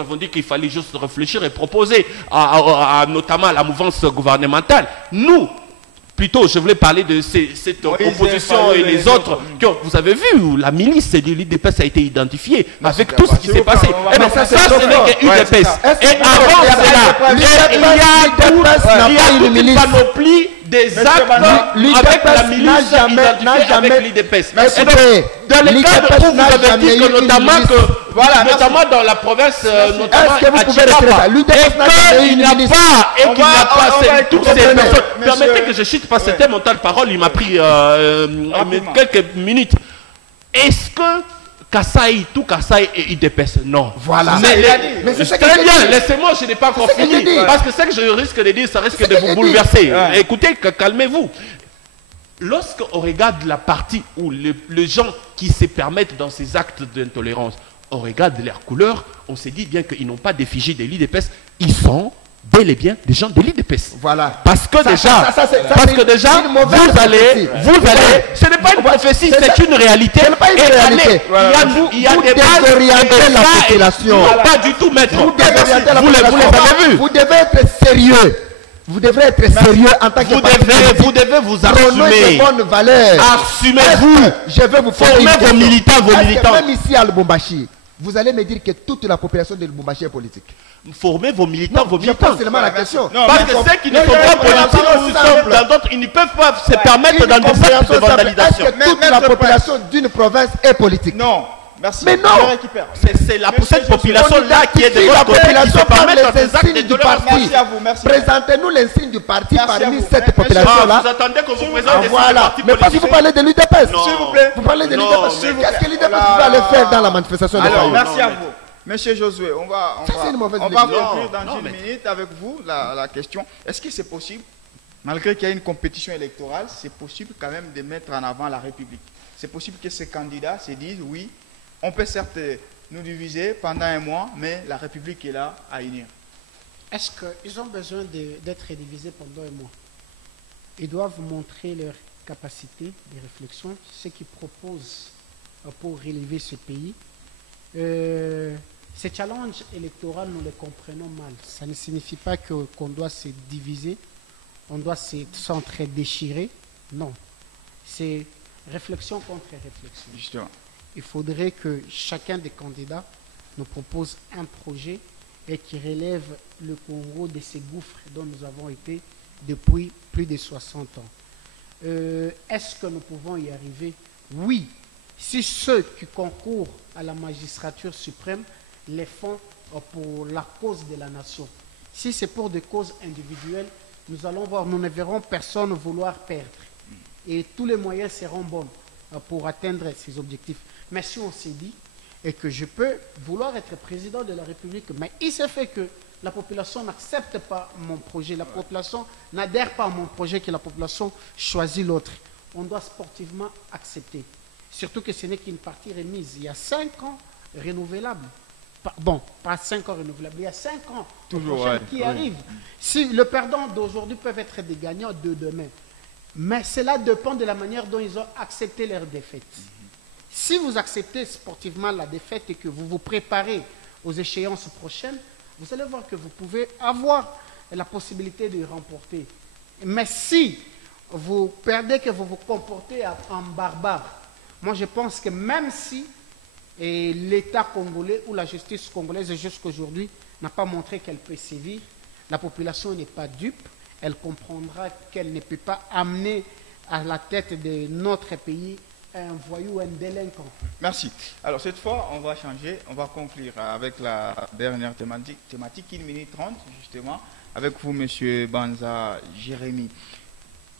Nous avons dit qu'il fallait juste réfléchir et proposer, notamment à la mouvance gouvernementale. Nous, plutôt, je voulais parler de cette opposition et les autres. Vous avez vu, la milice de l'UDPS a été identifiée avec tout ce qui s'est passé. Et bien, ça, ce n'est que l'UDPS. Et avant cela, il y a toute une panoplie des actes avec la milice identifiée avec l'UDPS. Dans les cadres où vous avez dit que notamment dans la province, notamment à Tchirapa, et qu'il n'y a pas toutes ces personnes. Permettez que je chute parce que c'était mon temps de parole, il m'a pris quelques minutes. Est-ce que Kasaï, tout Kasaï et IDPS? Non. Voilà. Mais c'est très bien, laissez-moi, je n'ai pas encore fini. Parce que ce que je risque de dire, ça risque de vous bouleverser. Écoutez, calmez-vous. Lorsqu'on regarde la partie où les gens qui se permettent dans ces actes d'intolérance, on regarde leur couleur, on se dit bien qu'ils n'ont pas d'effigie de l'IDPS, ils sont bel et bien des gens de l'IDPS. Voilà. Parce que déjà, vous allez, ce n'est pas une prophétie, c'est une réalité. Ce n'est pas une réalité. Il y a des bases la population. Pas du tout, maître. Vous les avez vus. Vous devez être sérieux. Vous devrez être sérieux en tant que vous devez vous assumer. Assumez-vous. Je vais vous former vos militants, Même ici à Lubumbashi, vous allez me dire que toute la population de Lubumbashi est politique. Former vos militants, Je pose seulement la question. Parce que ceux qui ne sont pas politiques, dans d'autres, ils ne peuvent pas se permettre dans des actes de vandalisation. Est-ce que toute la population d'une province est politique? Non. Merci. Mais non, c'est cette population-là qui est de votre côté qui se permet dans des actes de parti. Présentez-nous l'insigne du parti parmi cette population-là. Vous attendez qu'on vous présente des partis politiques. Mais pas si vous parlez de l'UDPS. S'il vous plaît. Vous parlez de l'UDPS. Qu'est-ce que l'UDPS va aller faire dans la manifestation de Alors, merci à vous. Monsieur Josué, on va conclure dans une minute avec vous la question. Est-ce que c'est possible, malgré qu'il y ait une compétition électorale, c'est possible quand même de mettre en avant la République? C'est possible que ces candidats se disent oui, on peut certes nous diviser pendant un mois, mais la République est là à unir. Est-ce qu'ils ont besoin d'être divisés pendant un mois? Ils doivent montrer leur capacité de réflexion, ce qu'ils proposent pour relever ce pays. Ces challenges électoraux, nous les comprenons mal. Ça ne signifie pas qu'on doit se diviser, on doit s'entre-déchirer. Non. C'est réflexion contre réflexion. Justement. Il faudrait que chacun des candidats nous propose un projet et qui relève le Congo de ces gouffres dont nous avons été depuis plus de 60 ans. Est-ce que nous pouvons y arriver? Oui, si ceux qui concourent à la magistrature suprême les font pour la cause de la nation. Si c'est pour des causes individuelles, nous allons voir, nous ne verrons personne vouloir perdre. Et tous les moyens seront bons pour atteindre ces objectifs. Mais si on s'est dit, et que je peux vouloir être président de la République, mais il se fait que la population n'accepte pas mon projet, la population n'adhère pas à mon projet, que la population choisit l'autre. On doit sportivement accepter. Surtout que ce n'est qu'une partie remise. Il y a 5 ans renouvelables. Bon, pas 5 ans renouvelables, il y a 5 ans qui arrivent. Si le perdant d'aujourd'hui peuvent être des gagnants de demain. Mais cela dépend de la manière dont ils ont accepté leur défaite. Si vous acceptez sportivement la défaite et que vous vous préparez aux échéances prochaines, vous allez voir que vous pouvez avoir la possibilité de remporter. Mais si vous perdez, que vous vous comportez en barbare, moi je pense que même si l'État congolais ou la justice congolaise jusqu'à aujourd'hui n'a pas montré qu'elle peut sévir, la population n'est pas dupe, elle comprendra qu'elle ne peut pas amener à la tête de notre pays un voyou, un délinquant. Merci. Alors cette fois, on va changer, on va conclure avec la dernière thématique 1 minute 30, justement, avec vous, Monsieur Banza Jérémy.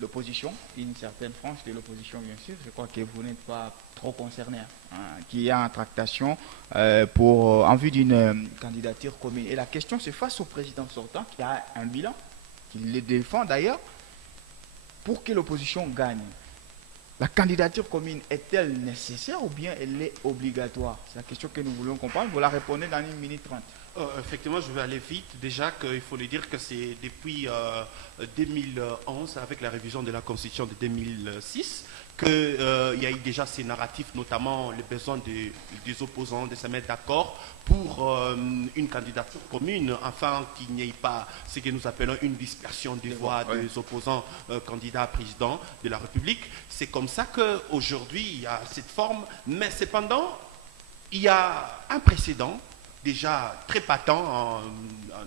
L'opposition, une certaine frange de l'opposition, bien sûr, je crois que vous n'êtes pas trop concerné, qui est en tractation en vue d'une candidature commune. Et la question, c'est face au président sortant, qui a un bilan, qui le défend d'ailleurs, pour que l'opposition gagne. La candidature commune est-elle nécessaire ou bien elle est obligatoire? C'est la question que nous voulons comprendre. Vous la répondez dans 1 minute 30. Effectivement, je vais aller vite. Déjà, qu'il faut le dire que c'est depuis 2011, avec la révision de la Constitution de 2006, qu'il y a eu déjà ces narratifs, notamment le besoin des opposants de se mettre d'accord pour une candidature commune, afin qu'il n'y ait pas ce que nous appelons une dispersion des voix des opposants candidats à président de la République. C'est comme ça qu'aujourd'hui, il y a cette forme, mais cependant, il y a un précédent déjà très patent,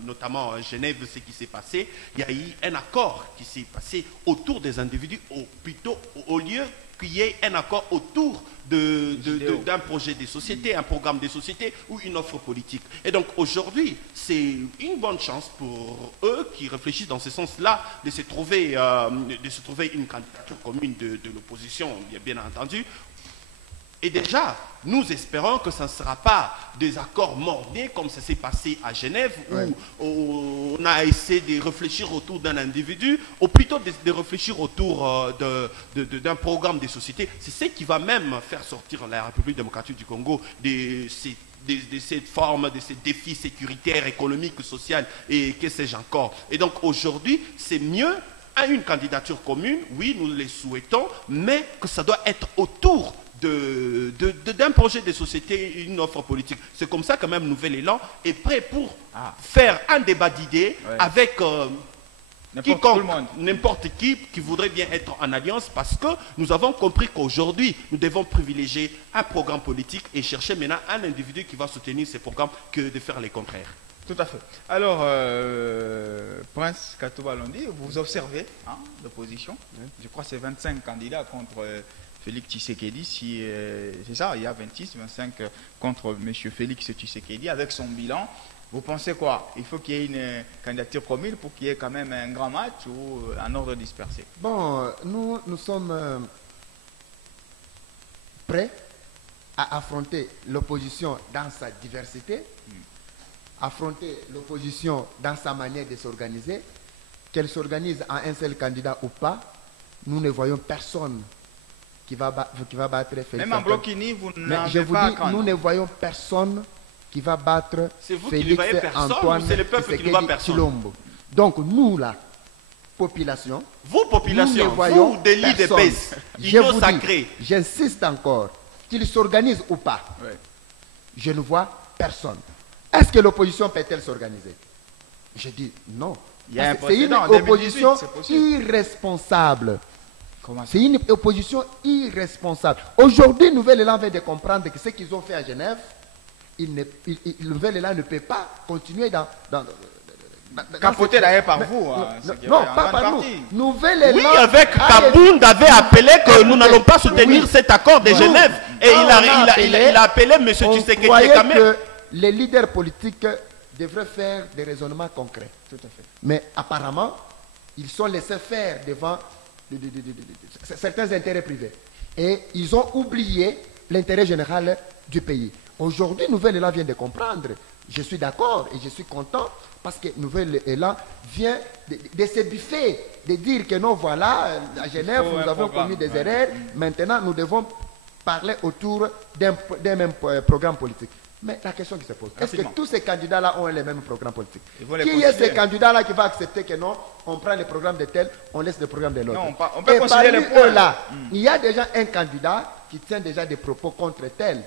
notamment à Genève, ce qui s'est passé. Il y a eu un accord qui s'est passé autour des individus, plutôt au lieu qu'il y ait un accord autour d'un projet de société, un programme de société ou une offre politique. Et donc aujourd'hui, c'est une bonne chance pour eux qui réfléchissent dans ce sens-là de se trouver une candidature commune de l'opposition, bien entendu. Et déjà, nous espérons que ce ne sera pas des accords mordés comme ça s'est passé à Genève, où on a essayé de réfléchir autour d'un individu, ou plutôt de réfléchir autour d'un programme de société. C'est ce qui va même faire sortir la République démocratique du Congo de cette forme, de ces défis sécuritaires, économiques, sociaux et que sais-je encore. Et donc aujourd'hui, c'est mieux à une candidature commune, oui, nous les souhaitons, mais que ça doit être autour d'un projet de société, une offre politique. C'est comme ça que même Nouvel Élan est prêt pour faire un débat d'idées avec n'importe qui voudrait bien être en alliance, parce que nous avons compris qu'aujourd'hui, nous devons privilégier un programme politique et chercher maintenant un individu qui va soutenir ces programmes que de faire les contraires. Tout à fait. Alors, Prince Katouba Londi, vous observez l'opposition. Je crois que c'est 25 candidats contre Félix Tshisekedi. Si, c'est ça, il y a 26, 25 contre M. Félix Tshisekedi avec son bilan. Vous pensez quoi? Il faut qu'il y ait une candidature commune pour qu'il y ait quand même un grand match ou un ordre dispersé? Bon, nous sommes prêts à affronter l'opposition dans sa diversité, affronter l'opposition dans sa manière de s'organiser, qu'elle s'organise en un seul candidat ou pas. Nous ne voyons personne qui va battre Félix. Même en Bloc-Uni, vous n'avez pas. Nous ne voyons personne qui va battre Félix Antoine Tshilombo. Donc nous là, population. Vous population, nous voyons vous délit de paix, union sacrée. J'insiste encore, qu'il s'organise ou pas. Je ne vois personne. Est-ce que l'opposition peut-elle s'organiser? Je dis non. C'est une opposition irresponsable. C'est une opposition irresponsable. Aujourd'hui, Nouvel Élan vient de comprendre que ce qu'ils ont fait à Genève, Nouvel Élan ne peut pas continuer dans capoté d'ailleurs par vous. Non, pas par nous. Nouvel Élan. Oui, avec Kabound avait appelé que nous n'allons pas soutenir cet accord de Genève. Et il a appelé M. Tshisekedi quand même. Que les leaders politiques devraient faire des raisonnements concrets. Tout à fait. Mais apparemment, ils sont laissés faire devant certains intérêts privés. Et ils ont oublié l'intérêt général du pays. Aujourd'hui, Nouvel Élan vient de comprendre. Je suis d'accord et je suis content parce que Nouvel Élan vient de se biffer, de dire que non, voilà, à Genève, nous avons commis des erreurs. Maintenant, nous devons parler autour d'un même programme politique. Mais la question qui se pose, est-ce que tous ces candidats-là ont les mêmes programmes politiques? Qui est ce candidat-là qui va accepter que non, on prend les programmes de tel, on laisse les programmes de l'autre? On peut considérer les points. Là, il y a déjà un candidat qui tient déjà des propos contre tel.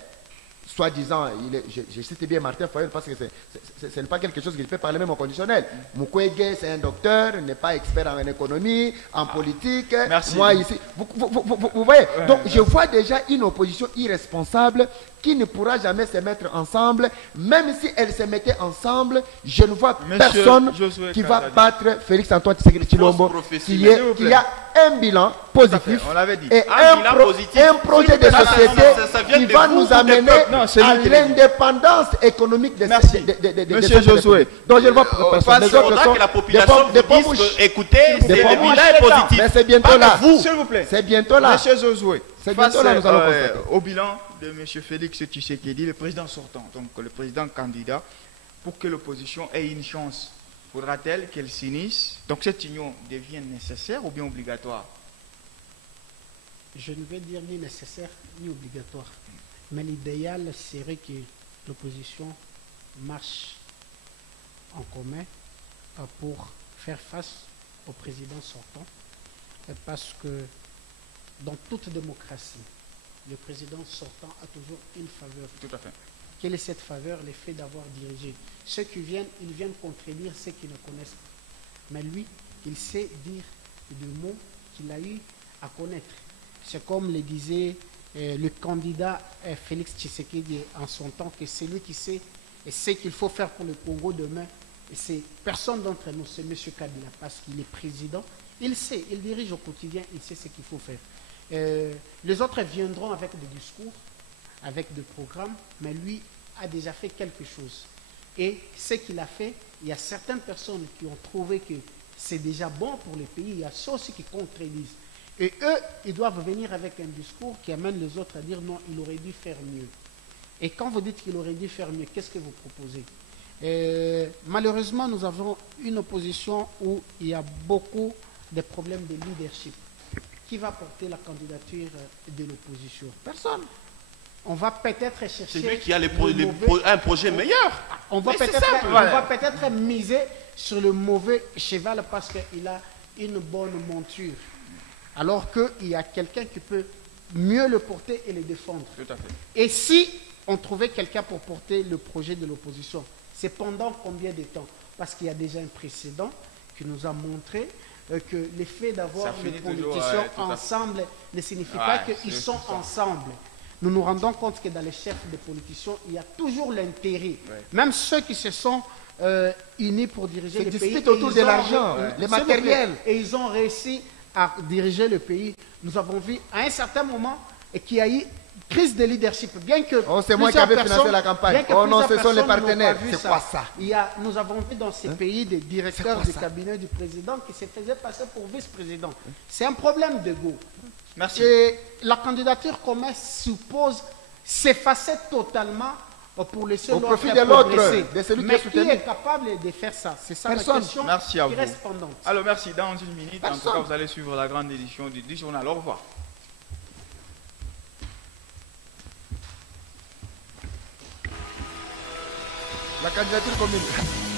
Soi-disant, je cite bien Martin Fayol parce que ce n'est pas quelque chose qu'il peut parler même au conditionnel. Mukwege, c'est un docteur, n'est pas expert en économie, en politique. Merci. Moi ici, vous voyez, donc je vois déjà une opposition irresponsable qui ne pourra jamais se mettre ensemble. Même si elle se mettait ensemble, je ne vois personne qui va battre Félix Antoine Tshisekedi Tshilombo, qui a un bilan positif et un projet de société qui va nous amener à l'indépendance économique de Monsieur Josué. Donc je ne vois personne. Il faudra que la population puisse écouter, c'est le bilan positif. Mais c'est bientôt là. S'il vous plaît. C'est bientôt là. Monsieur Josué. C'est bientôt là, nous allons constater. Au bilan de M. Félix Tshisekedi, le président sortant, donc le président candidat, pour que l'opposition ait une chance, faudra-t-elle qu'elle s'unisse? Donc cette union devienne nécessaire ou bien obligatoire? Je ne vais dire ni nécessaire ni obligatoire. Mais l'idéal serait que l'opposition marche en commun pour faire face au président sortant. Parce que dans toute démocratie, le président sortant a toujours une faveur. Tout à fait. Quelle est cette faveur? Le fait d'avoir dirigé. Ceux qui viennent, ils viennent contredire ceux qui ne connaissent pas. Mais lui, il sait dire des mots qu'il a eu à connaître. C'est comme le disait le candidat Félix Tshisekedi en son temps, que c'est lui qui sait et ce qu'il faut faire pour le Congo demain. Et c'est personne d'entre nous, c'est M. Kabila, parce qu'il est président. Il sait, il dirige au quotidien, il sait ce qu'il faut faire. Les autres viendront avec des discours, avec des programmes, mais lui a déjà fait quelque chose. Et ce qu'il a fait, il y a certaines personnes qui ont trouvé que c'est déjà bon pour le pays, il y a ceux aussi qui contredisent. Et eux, ils doivent venir avec un discours qui amène les autres à dire non, il aurait dû faire mieux. Et quand vous dites qu'il aurait dû faire mieux, qu'est-ce que vous proposez? Malheureusement, nous avons une opposition où il y a beaucoup de problèmes de leadership. Qui va porter la candidature de l'opposition? Personne. On va peut-être chercher... C'est lui qui a un projet meilleur. On va peut-être miser sur le mauvais cheval parce qu'il a une bonne monture. Alors qu'il y a quelqu'un qui peut mieux le porter et le défendre. Tout à fait. Et si on trouvait quelqu'un pour porter le projet de l'opposition, c'est pendant combien de temps? Parce qu'il y a déjà un précédent qui nous a montré que l'effet d'avoir les politiciens ensemble ne signifie pas qu'ils sont ensemble. Nous nous rendons compte que dans les chefs des politiciens, il y a toujours l'intérêt. Même ceux qui se sont unis pour diriger le pays. Disputent autour de l'argent, les matériels. Et ils ont réussi à diriger le pays. Nous avons vu à un certain moment qu'il y a eu crise de leadership. Bien que c'est moi qui avais financé la campagne. Oh non, ce sont les partenaires. C'est quoi ça? Nous avons vu dans ces pays des directeurs du cabinet du président qui se faisaient passer pour vice-président. C'est un problème d'ego. Merci. Et la candidature commun suppose s'effacer totalement pour laisser au profit de l'autre, de celui mais qui est soutenu. qui est capable de faire ça? C'est ça la question merci à qui vous. reste pendante. Alors merci, dans une minute, Personne. en tout cas vous allez suivre la grande édition du journal. Au revoir. La candidature commune.